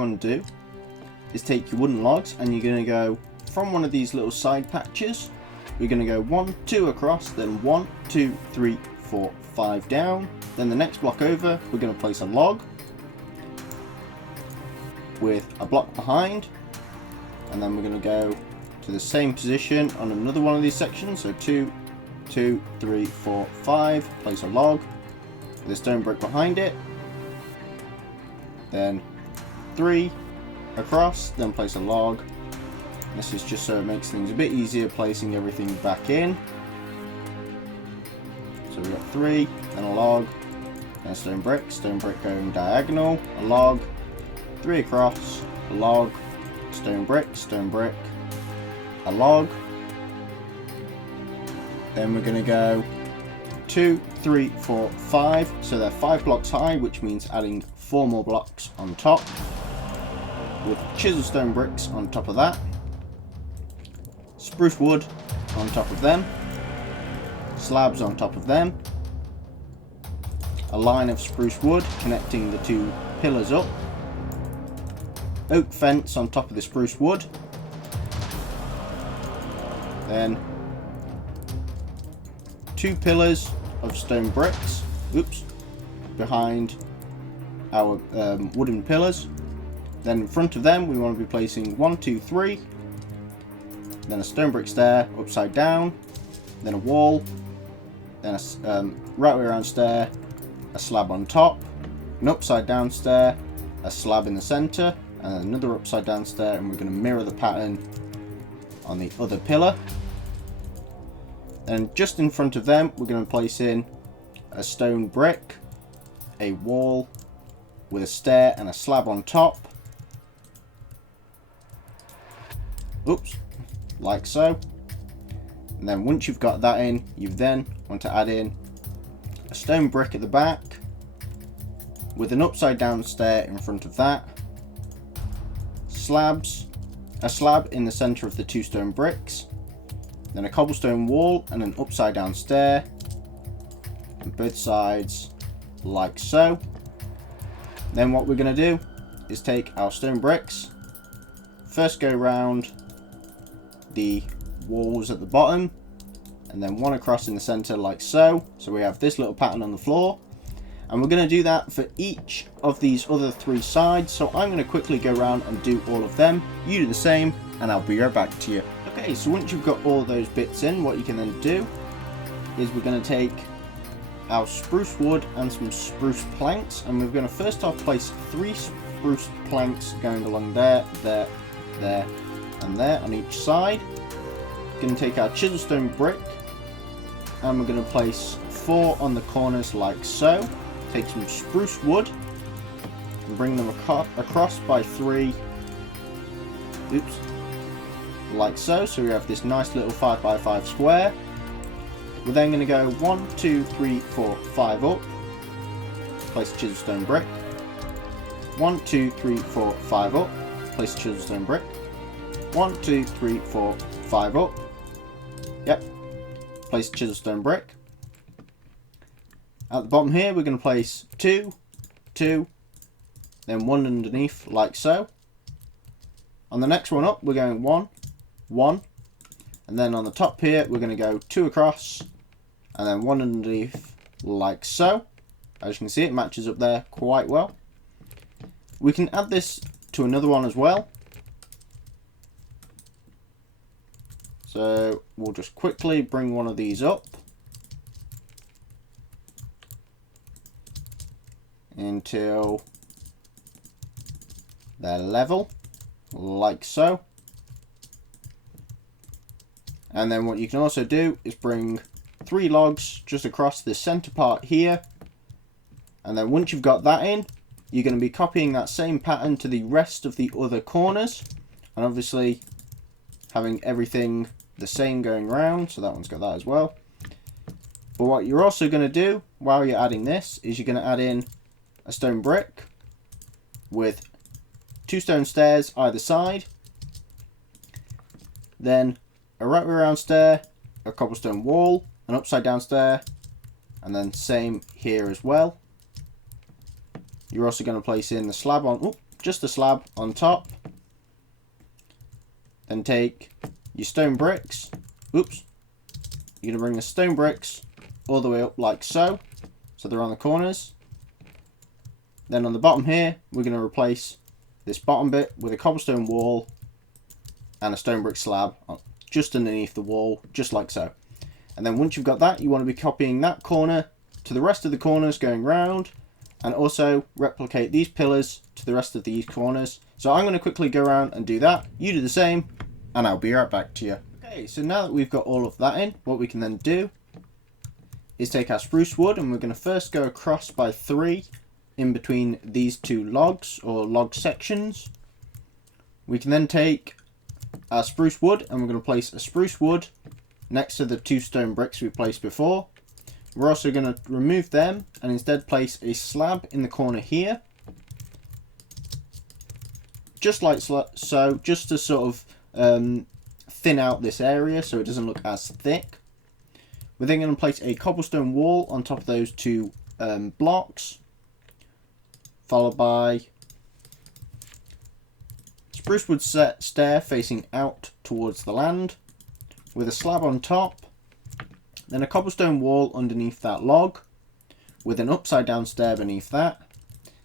want to do is take your wooden logs and you're going to go from one of these little side patches. You're going to go 1, 2 across, then 1, 2, 3, 4, 5 down. Then the next block over, we're going to place a log with a block behind, and then we're going to go to the same position on another one of these sections. So 2, 2, 3, 4, 5, place a log with a stone brick behind it, then 3 across, then place a log. This is just so it makes things a bit easier placing everything back in. So we've got 3, then a log, then a stone brick going diagonal, a log, 3 across, a log, stone brick, a log. Then we're going to go 2, 3, 4, 5. So they're 5 blocks high, which means adding 4 more blocks on top, with chisel stone bricks on top of that, spruce wood on top of them, slabs on top of them, a line of spruce wood connecting the 2 pillars up, oak fence on top of the spruce wood, then 2 pillars of stone bricks, behind our wooden pillars. Then in front of them we want to be placing 1, 2, 3, then a stone brick stair upside down, then a wall, then a right way around stair, a slab on top, an upside down stair, a slab in the centre, and another upside down stair, and we're going to mirror the pattern on the other pillar. And just in front of them we're going to place in a stone brick, a wall with a stair and a slab on top, like so. And then once you've got that in, you then want to add in a stone brick at the back with an upside down stair in front of that, a slab in the centre of the 2 stone bricks, then a cobblestone wall and an upside down stair on both sides, like so. Then what we're going to do is take our stone bricks, first go round the walls at the bottom, and then 1 across in the centre, like so. So we have this little pattern on the floor, and we're going to do that for each of these other 3 sides. So I'm going to quickly go around and do all of them. You do the same, and I'll be right back to you. Okay, so once you've got all those bits in, what you can then do is we're going to take our spruce wood and some spruce planks, and we're going to first off place 3 spruce planks going along there, there, there, and there on each side. We're going to take our chisel stone brick, and we're going to place 4 on the corners, like so. Take some spruce wood and bring them across by 3, like so. So we have this nice little 5x5 square. We're then going to go 1, 2, 3, 4, 5 up, place a chisel stone brick, 1, 2, 3, 4, 5 up, place a chisel stone brick, 1, 2, 3, 4, 5 up, place a chisel stone brick. At the bottom here we're going to place 2, 2, then 1 underneath, like so. On the next one up we're going 1, 1, and then on the top here we're going to go 2 across, and then 1 underneath, like so. As you can see, it matches up there quite well. We can add this to another one as well. So we'll just quickly bring one of these up until they're level, like so. And then what you can also do is bring 3 logs just across the center part here, and then once you've got that in, you're going to be copying that same pattern to the rest of the other corners, and obviously having everything the same going round. So that one's got that as well. But what you're also going to do while you're adding this is you're going to add in a stone brick with 2 stone stairs either side, then a right way around stair, a cobblestone wall, an upside down stair, and then same here as well. You're also going to place in the slab on just a slab on top. Then take your stone bricks. Oops. You're going to bring the stone bricks all the way up like so. So they're on the corners. Then on the bottom here, we're going to replace this bottom bit with a cobblestone wall and a stone brick slab just underneath the wall, just like so. And then once you've got that, you want to be copying that corner to the rest of the corners going round, and also replicate these pillars to the rest of these corners. So I'm going to quickly go around and do that. You do the same, and I'll be right back to you. Okay, so now that we've got all of that in, what we can then do is take our spruce wood, and we're going to first go across by 3 in between these 2 logs or log sections. We can then take our spruce wood, and we're going to place a spruce wood next to the 2 stone bricks we placed before. We're also going to remove them and instead place a slab in the corner here, just like so, just to sort of thin out this area so it doesn't look as thick. We're then going to place a cobblestone wall on top of those 2 blocks, followed by spruce wood stair facing out towards the land with a slab on top, then a cobblestone wall underneath that log with an upside down stair beneath that,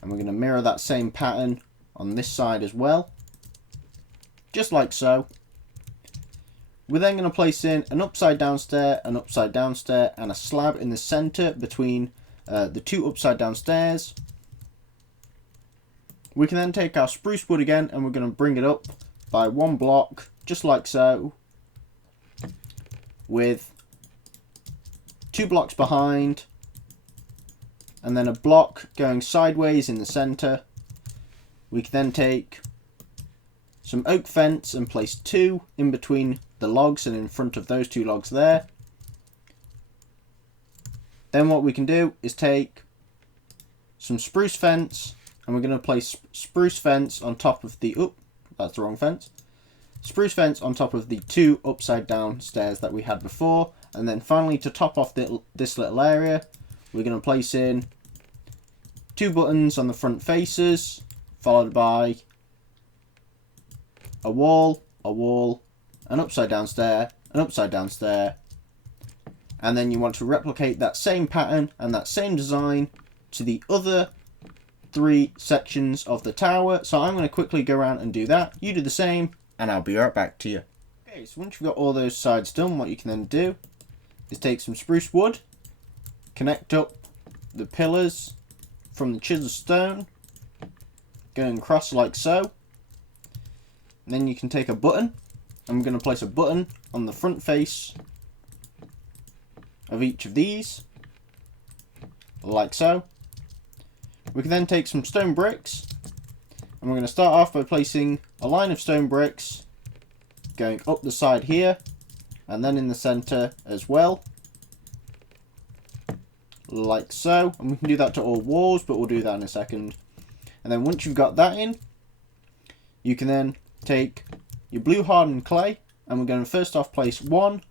and we're going to mirror that same pattern on this side as well, just like so. We're then going to place in an upside down stair, an upside down stair, and a slab in the center between the 2 upside down stairs. We can then take our spruce wood again, and we're going to bring it up by 1 block, just like so, with 2 blocks behind, and then a block going sideways in the center. We can then take some oak fence and place 2 in between the logs and in front of those 2 logs there. Then what we can do is take some spruce fence, and we're going to place spruce fence on top of the, that's the wrong fence. Spruce fence on top of the 2 upside down stairs that we had before. And then finally, to top off this little area, we're going to place in 2 buttons on the front faces, followed by a wall, an upside down stair, an upside down stair. And then you want to replicate that same pattern and that same design to the other 3 sections of the tower. So I'm going to quickly go around and do that. You do the same, and I'll be right back to you. Okay, so once you've got all those sides done, what you can then do is take some spruce wood, connect up the pillars from the chisel stone, going across like so. And then you can take a button, and we're going to place a button on the front face of each of these, like so. We can then take some stone bricks, and we're going to start off by placing a line of stone bricks going up the side here, and then in the center as well, like so. And we can do that to all walls, but we'll do that in a second. And then once you've got that in, you can then take your blue hardened clay, and we're going to first off place 1,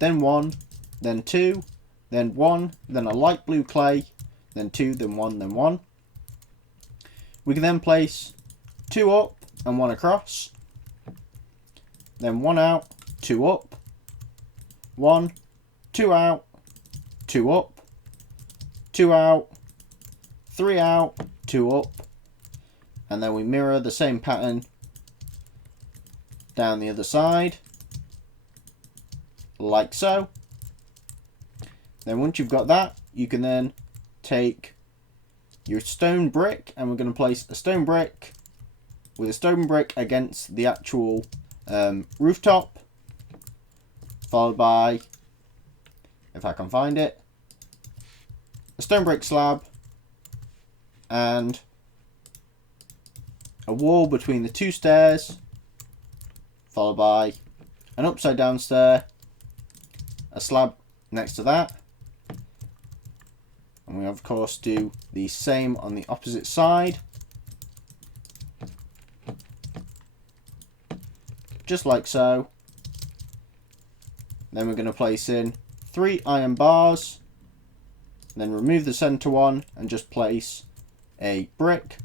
then 1, then 2, then 1, then a light blue clay, then 2, then 1, then 1. We can then place 2 up and 1 across, then 1 out, 2 up, 1, 2 out, 2 up, 2 out, 3 out, 2 up, and then we mirror the same pattern down the other side, like so. Then once you've got that, you can then take your stone brick, and we're going to place a stone brick with a stone brick against the actual rooftop, followed by, if I can find it, a stone brick slab and a wall between the 2 stairs, followed by an upside down stair, a slab next to that, and we of course do the same on the opposite side, just like so. Then we're going to place in 3 iron bars, then remove the center one and just place a brick,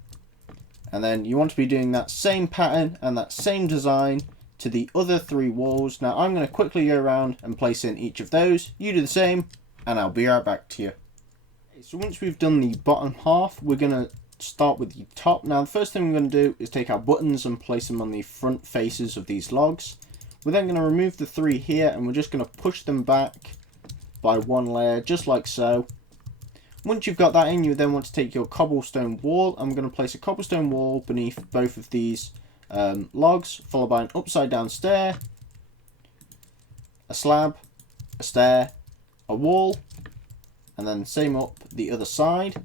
And then you want to be doing that same pattern and that same design to the other 3 walls. Now I'm going to quickly go around and place in each of those. You do the same and I'll be right back to you. So once we've done the bottom half, we're going to start with the top. Now the first thing we're going to do is take our buttons and place them on the front faces of these logs. We're then going to remove the 3 here and we're just going to push them back by 1 layer, just like so. Once you've got that in, you then want to take your cobblestone wall. I'm going to place a cobblestone wall beneath both of these logs, followed by an upside down stair, a slab, a stair, a wall, and then same up the other side.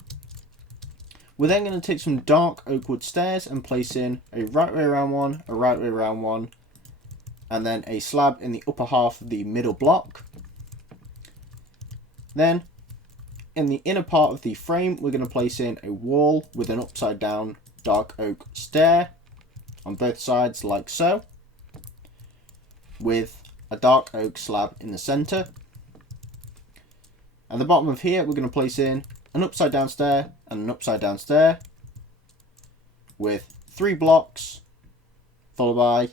We're then going to take some dark oak wood stairs and place in a right way around one, a right way around one, and then a slab in the upper half of the middle block. Then in the inner part of the frame, we're going to place in a wall with an upside down dark oak stair on both sides, like so, with a dark oak slab in the center. At the bottom of here, we're going to place in an upside down stair and an upside down stair with 3 blocks, followed by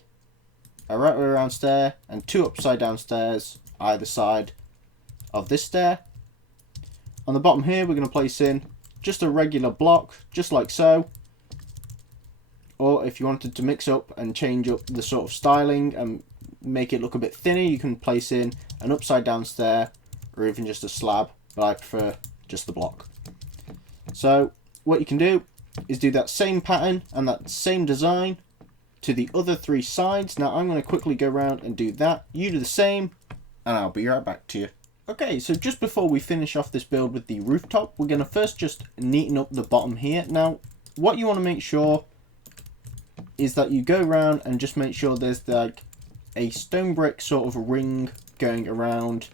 a right way around stair and 2 upside down stairs either side of this stair. On the bottom here, we're going to place in just a regular block, just like so. Or if you wanted to mix up and change up the sort of styling and make it look a bit thinner, you can place in an upside down stair or even just a slab, but I prefer just the block. So what you can do is do that same pattern and that same design to the other 3 sides. Now I'm going to quickly go around and do that. You do the same and I'll be right back to you. Okay, so just before we finish off this build with the rooftop, we're going to first just neaten up the bottom here. Now, what you want to make sure is that you go around and just make sure there's like a stone brick sort of ring going around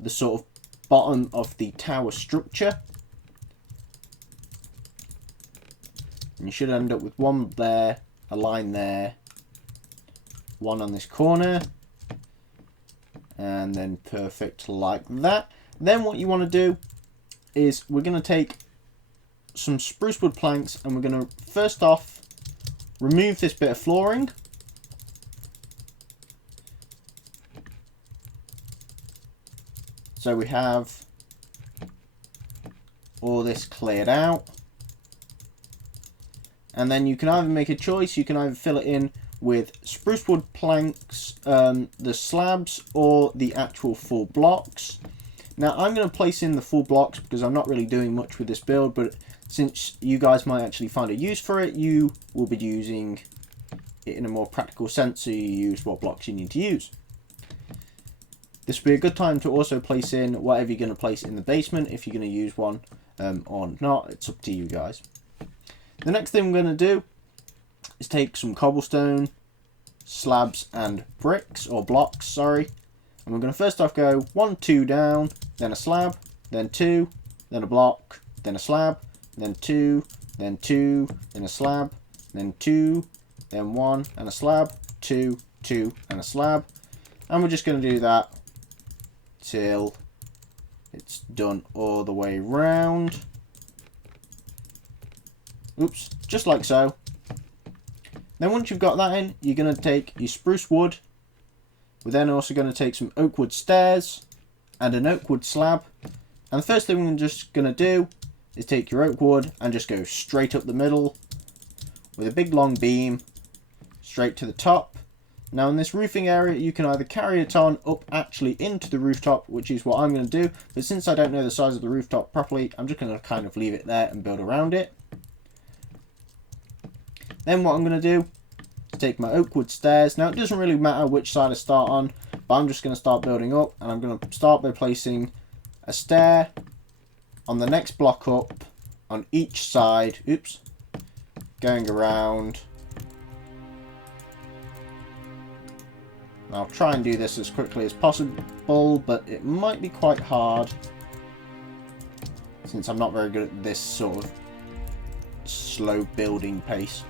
the sort of bottom of the tower structure. And you should end up with one there, a line there, one on this corner, and then perfect like that. Then what you want to do is we're going to take some spruce wood planks and we're going to first off remove this bit of flooring. So we have all this cleared out. And then you can either make a choice, you can either fill it in with spruce wood planks, the slabs, or the actual full blocks. Now I'm going to place in the full blocks because I'm not really doing much with this build, but since you guys might actually find a use for it, you will be using it in a more practical sense, so you use what blocks you need to use. This would be a good time to also place in whatever you're going to place in the basement, if you're going to use one or not. It's up to you guys. The next thing we're going to do is take some cobblestone, slabs and bricks, or blocks, sorry. And we're going to first off go 1, 2 down, then a slab, then 2, then a block, then a slab, then 2, then 2, then a slab, then 2, then 1 and a slab, 2, 2 and a slab. And we're just going to do that till it's done all the way round. Oops, just like so. Then once you've got that in, you're going to take your spruce wood. We're then also going to take some oak wood stairs and an oak wood slab. And the first thing we're just going to do is take your oak wood and just go straight up the middle with a big long beam straight to the top. Now in this roofing area, you can either carry it on up actually into the rooftop, which is what I'm going to do. But since I don't know the size of the rooftop properly, I'm just going to kind of leave it there and build around it. Then what I'm going to do is take my oak wood stairs. Now it doesn't really matter which side I start on, but I'm just going to start building up. And I'm going to start by placing a stair on the next block up on each side. Oops. Going around. I'll try and do this as quickly as possible, but it might be quite hard since I'm not very good at this sort of slow building pace.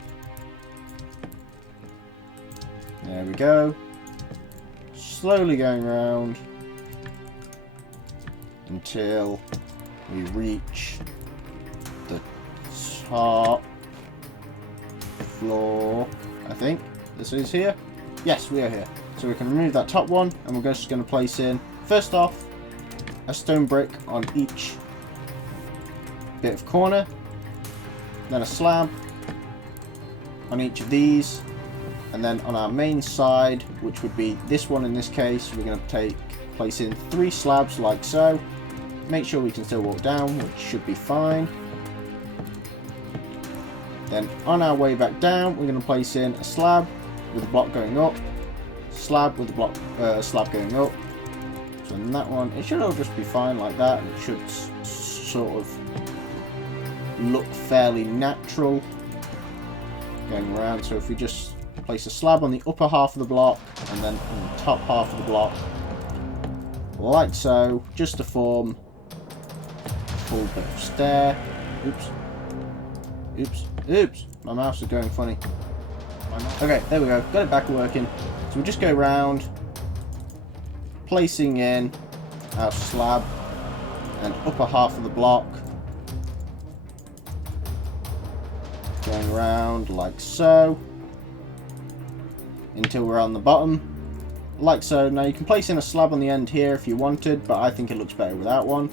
There we go. Slowly going around until we reach the top. floor, I think. This is here. Yes, we are here. So we can remove that top one, and we're just going to place in, first off, a stone brick on each bit of corner, then a slab on each of these, and then on our main side, which would be this one in this case, we're going to place in 3 slabs like so. Make sure we can still walk down, which should be fine. Then on our way back down, we're going to place in a slab with a block going up, slab with a block, slab going up. So in that one, it should all just be fine like that. It should sort of look fairly natural going around. So if we just place a slab on the upper half of the block and then on the top half of the block, like so, just to form a full bit of stair. Oops. Oops. Oops. My mouse is going funny. Okay, there we go. Got it back working. So we just go around, placing in our slab and upper half of the block, going around like so until we're on the bottom, like so. Now you can place in a slab on the end here if you wanted, but I think it looks better without one.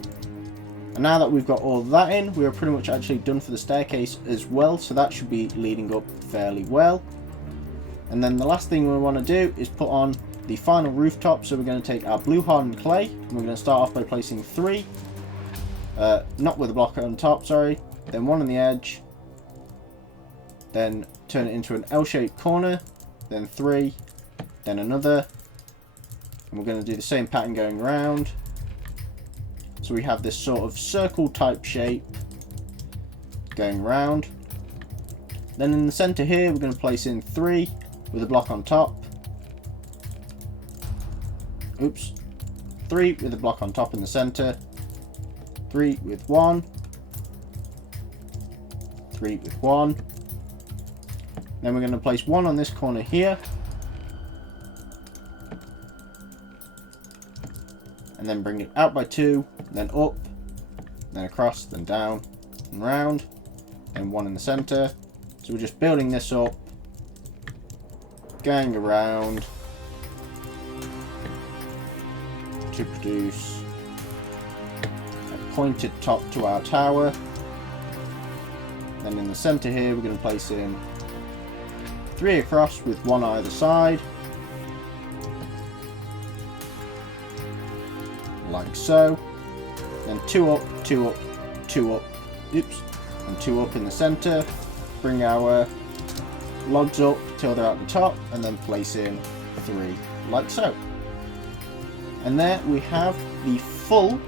And now that we've got all that in, we are pretty much actually done for the staircase as well, so that should be leading up fairly well. And then the last thing we want to do is put on the final rooftop. So we're going to take our blue hardened clay, and we're going to start off by placing 3, not with a block on top, sorry, then 1 on the edge, then turn it into an L-shaped corner, then 3, then another, and we're going to do the same pattern going around. So we have this sort of circle type shape going around. Then in the center here, we're going to place in 3 with a block on top. Oops. 3 with a block on top in the center. 3 with 1. 3 with 1. Then we're going to place 1 on this corner here. And then bring it out by 2, then up, then across, then down, and round, and 1 in the center. So we're just building this up, going around to produce a pointed top to our tower. Then in the center here, we're going to place in 3 across with 1 either side. Like so. Then 2 up, 2 up, 2 up, oops, and 2 up in the center. Bring our logs up till they're at the top, and then place in 3 like so. And there we have the full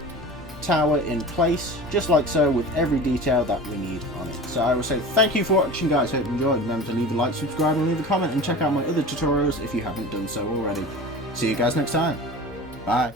tower in place, just like so, with every detail that we need on it. So I will say thank you for watching, guys. Hope you enjoyed. Remember to leave a like, subscribe, and leave a comment, and check out my other tutorials if you haven't done so already. See you guys next time. Bye.